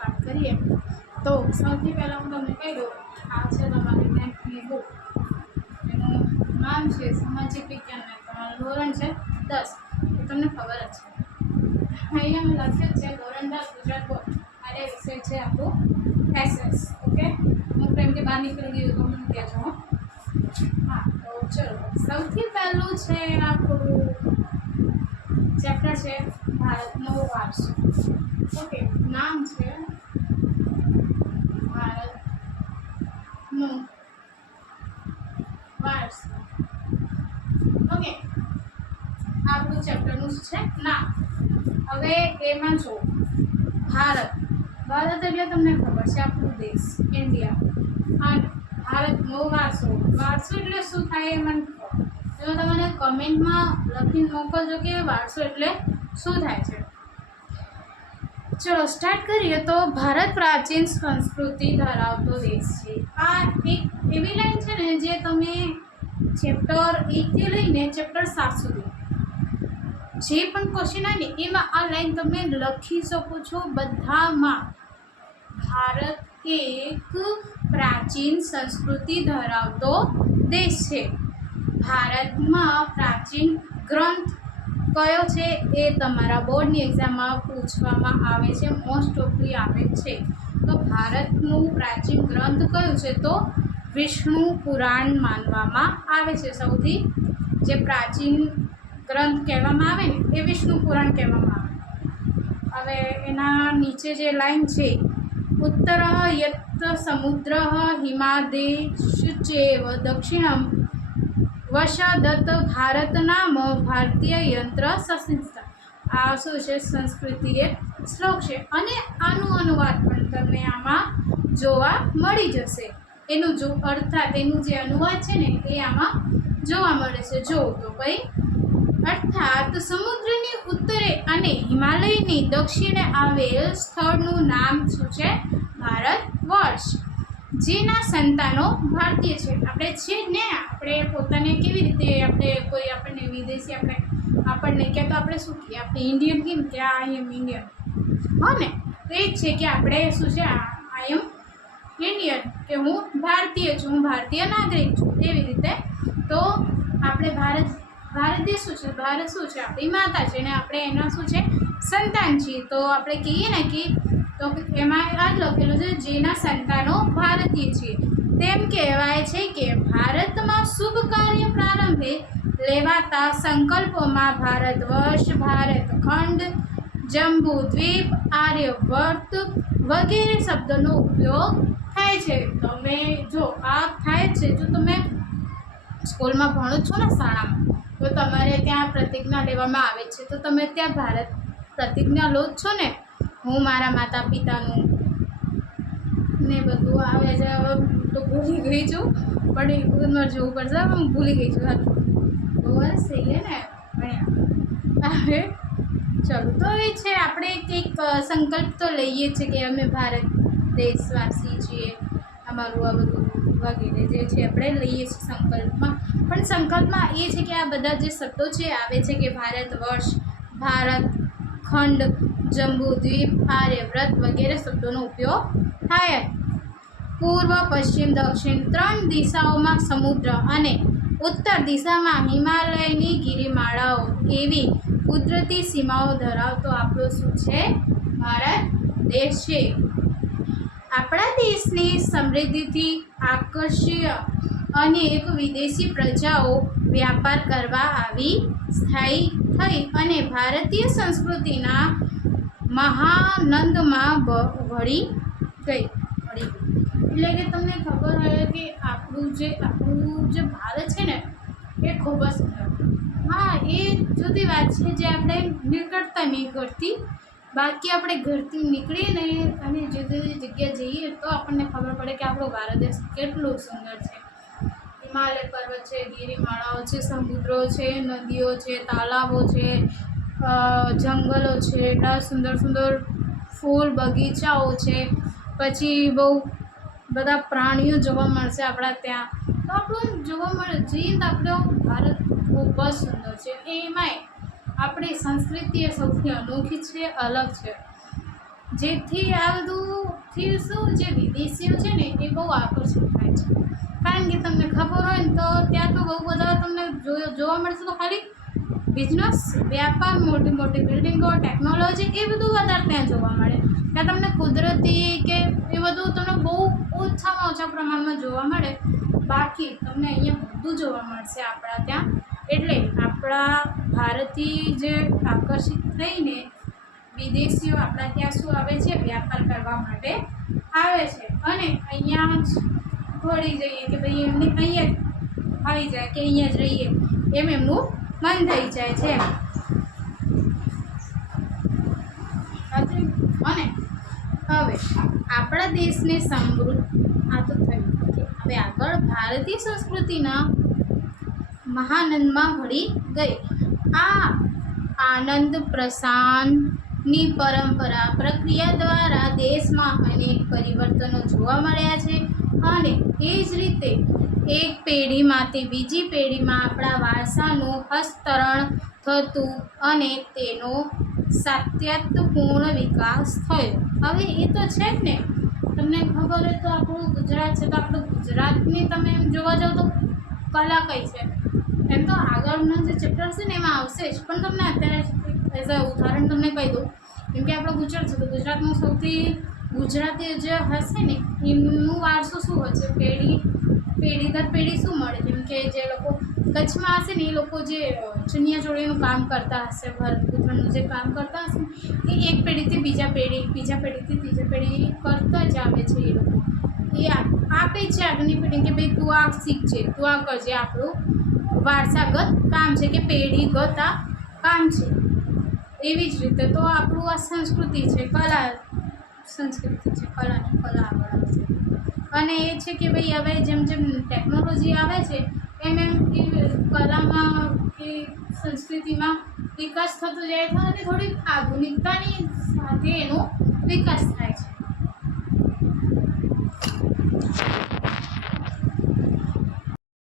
Start કરીએ તો સૌથી પહેલાં હું તમને કહી દઉં, આ છે તમારી 9th બુક. એનું નામ છે સામાજિક વિજ્ઞાન અને તમારું ધોરણ છે 10. એ તમને ખબર જ છે. અહીંયા મેં લખ્યું છે ધોરણ 10 ગુજરાત બોર્ડ. આ વિષય છે આપણું SS. ઓકે, હું પ્રેમથી બહાર નીકળી ગયું તો મને કહેજો. હા, તો ચલો સૌથી પહેલું છે આપણું ચેપ્ટર છે ભારતનો વારસો. ઓકે, નામ છે ભારતનો વારસો. ઓકે, આપણું ચેપ્ટરનું છે નામ. હવે એમાં જો ભારત એટલે તમને ખબર છે આપણું દેશ ઇન્ડિયા. અને ભારતનો વારસો એટલે શું થાય એ મને કહો. તો તમને કમેન્ટમાં લખીને મોકલજો કે વારસો એટલે શું થાય છે. ચલો સ્ટાર્ટ કરીએ. તો ભારત પ્રાચીન સંસ્કૃતિ ધરાવતો દેશ છે. આ એક એવી લાઈન છે ને જે તમે ચેપ્ટર 1 થી લઈને ચેપ્ટર 7 સુધી જે પણ ક્વેશ્ચન આવે ને એમાં આ લાઈન તમે લખી શકો છો બધામાં. ભારત એક પ્રાચીન સંસ્કૃતિ ધરાવતો દેશ છે. ભારતમાં પ્રાચીન ગ્રંથ કયો છે એ તમારા બોર્ડની એક્ઝામમાં પૂછવામાં આવે છે, મોસ્ટ ઓફલી આવે છે. તો ભારતનું પ્રાચીન ગ્રંથ કયું છે? તો વિષ્ણુ પુરાણ માનવામાં આવે છે. સૌથી જે પ્રાચીન ગ્રંથ કહેવામાં આવે ને એ વિષ્ણુ પુરાણ કહેવામાં આવે. હવે એના નીચે જે લાઈન છે, ઉત્તર યત સમુદ્ર હિમાદેશ ચેવ દક્ષિણમ વશદત ભારત નામ ભારતીય યંત્ર સંસ્થા. આ શું છે? સંસ્કૃતિ એક શ્લોક છે અને આનું અનુવાદ પણ તમને આમાં જોવા મળી જશે. એનું જો અર્થાત એનું જે અનુવાદ છે ને એ આમાં જોવા મળે છે. જો તો ભાઈ અર્થાત સમુદ્રની ઉત્તરે અને હિમાલયની દક્ષિણે આવેલ સ્થળનું નામ શું છે? ભારત વર્ષ. જેના સંતાનો ભારતીય છે. આપણે છે ને, આપણે પોતાને કેવી રીતે આપણે કોઈ આપણને વિદેશી આપણને કહે તો આપણે શું કહીએ? આપણે ઇન્ડિયન કહીએ કે આઈ એમ ઇન્ડિયન. હા ને, તો એ જ છે કે આપણે શું છે? આઈ એમ ઇન્ડિયન, કે હું ભારતીય છું, હું ભારતીય નાગરિક છું. એવી રીતે તો આપણે ભારત દેશ શું છે? ભારત શું છે? આપણી માતા છે ને આપણે એના શું છે? સંતાન છીએ. તો આપણે કહીએ ને કે તો એમાં આ જ લખેલું છે જેના સંતાનો ભારતીય છે. તેમ કહેવાય છે કે ભારતમાં શુભ કાર્ય પ્રારંભે લેવાતા સંકલ્પોમાં ભારત વર્ષ, ભારત ખંડ, જંબુ દ્વીપ, આર્યવર્ત વગેરે શબ્દોનો ઉપયોગ થાય છે. તમે જો આ થાય છે, જો તમે સ્કૂલમાં ભણો છો ને શાળામાં, તો તમારે ત્યાં પ્રતિજ્ઞા લેવામાં આવે છે. તો તમે ત્યાં ભારત પ્રતિજ્ઞા લો જ છો ને. હું મારા માતા પિતાનું ને બધું આવે છે. હવે તો ભૂલી ગઈ છું, પણ એક મારે જોવું પડશે. હું ભૂલી ગઈ છું. બહુ વર્ષ થઈ ગયા ને ભણ્યા. હવે ચલો, તો એ છે આપણે કંઈક સંકલ્પ તો લઈએ છીએ કે અમે ભારત દેશવાસી છીએ, અમારું આ બધું વગેરે જે છે આપણે લઈએ છીએ સંકલ્પમાં. પણ સંકલ્પમાં એ છે કે આ બધા જે શબ્દો છે આવે છે કે ભારત વર્ષ, ભારત ખંડ, જંબુ દ્વીપ, આર્યવ્રત વગેરે શબ્દોનો ઉપયોગ થાય. પૂર્વ, પશ્ચિમ, દક્ષિણ 3 દિશાઓમાં સમુદ્ર અને ઉત્તર દિશામાં હિમાલયની ગિરિમાળાઓ એવી કુદરતી સીમાઓ ધરાવતો આપણો શું છે? ભારત દેશ છે. આપણા દેશની સમૃદ્ધિથી આકર્ષીય અનેક વિદેશી પ્રજાઓ વ્યાપાર કરવા આવી સ્થાયી થઈ અને ભારતીય સંસ્કૃતિના મહાનંદમાં વળી ગઈ. એટલે કે તમને ખબર હોય કે આપણું જે ભારત છે ને એ ખૂબ જ સુંદર. હા, એ જુદી વાત છે જે આપણે નીકળતા નહીં કરતી. બાકી આપણે ઘરથી નીકળીએ ને અને જુદી જુદી જગ્યાએ જઈએ તો આપણને ખબર પડે કે આપણો ભારત દેશ કેટલો સુંદર છે. હિમાલય પર્વત છે, ગિરિમાળાઓ છે, સમુદ્રો છે, નદીઓ છે, તાલાવો છે, જંગલો છે, એટલા સુંદર સુંદર ફૂલ બગીચાઓ છે. પછી બહુ બધા પ્રાણીઓ જોવા મળશે આપણા ત્યાં. તો આપણું જોવા મળે જઈએ તો આપણો ભારત ખૂબ જ સુંદર છે. એમાંય આપણી સંસ્કૃતિ એ સૌથી અનોખી છે, અલગ છે. જેથી આ બધુંથી શું જે વિદેશીઓ છે ને એ બહુ આકર્ષિત થાય છે. કારણ કે તમને ખબર હોય ને તો ત્યાં તો બહુ બધા તમને જોવા મળશે તો ખાલી બિઝનેસ, વ્યાપાર, મોટી મોટી બિલ્ડિંગો, ટેકનોલોજી એ બધું વધારે ત્યાં જોવા મળે. ત્યાં તમને કુદરતી કે એ બધું તમને બહુ ઓછામાં ઓછા પ્રમાણમાં જોવા મળે. બાકી તમને અહીંયા બધું જોવા મળશે આપણા ત્યાં. એટલે આપણા ભારતથી જે આકર્ષિત થઈને વિદેશીઓ આપણા ત્યાં શું આવે છે, વ્યાપાર કરવા માટે આવે છે. અને અહીંયા જ ભળી જઈએ કે ભાઈ એમને અહીંયા જ આવી જાય કે અહીંયા જ રહીએ એમ એમનું મન થઈ જાય છે. અને હવે આપણા દેશને સમૃદ્ધ આ તો થયું. હવે આગળ ભારતીય સંસ્કૃતિના મહાનંદમાં ભળી ગઈ. આ આનંદ પ્રસારની પરંપરા પ્રક્રિયા દ્વારા દેશમાં અનેક પરિવર્તનો જોવા મળ્યા છે. અને એ જ રીતે એક પેઢીમાંથી બીજી પેઢીમાં આપણા વારસાનું હસ્તાંતરણ થતું અને તેનો સાતત્યપૂર્ણ વિકાસ થયો. હવે એ તો છે જ ને. તમને ખબર હોય તો આપણું ગુજરાત છે, તો આપણું ગુજરાતની તમે એમ જોવા જાઓ તો કલા કઈ છે. એમ તો આગળના જે ચેપ્ટર છે ને એમાં આવશે જ, પણ તમને અત્યારે એઝ અ ઉદાહરણ તમને કહી દઉં. કેમ કે આપણો ગુજરાત છે તો ગુજરાતનું સૌથી ગુજરાતી જે હશે ને એમનું વારસો શું હોય છે, પેઢી દર પેઢી શું મળે. જેમ કે જે લોકો કચ્છમાં હશે ને એ લોકો જે ચણિયા ચોળીનું કામ કરતા હશે, ભરતગૂંથણનું જે કામ કરતા હશે ને એ એક પેઢીથી બીજા પેઢીથી ત્રીજા પેઢી કરતા જ આવે છે. એ લોકો એ આપે છે આગળની પેઢી કે ભાઈ તું આ શીખજે, તું આ કરજે. આપણું વારસાગત કામ છે કે પેઢીગત આ કામ છે. એવી જ રીતે તો આપણું આ સંસ્કૃતિ છે, સંસ્કૃતિ છે, કલાની કલા આગળ આવશે. અને એ છે કે ભાઈ હવે જેમ જેમ ટેકનોલોજી આવે છે એમ એમ કે કલામાં કે સંસ્કૃતિમાં વિકાસ થતો જાય છે અને થોડી આધુનિકતાની સાથે એનો વિકાસ થાય છે.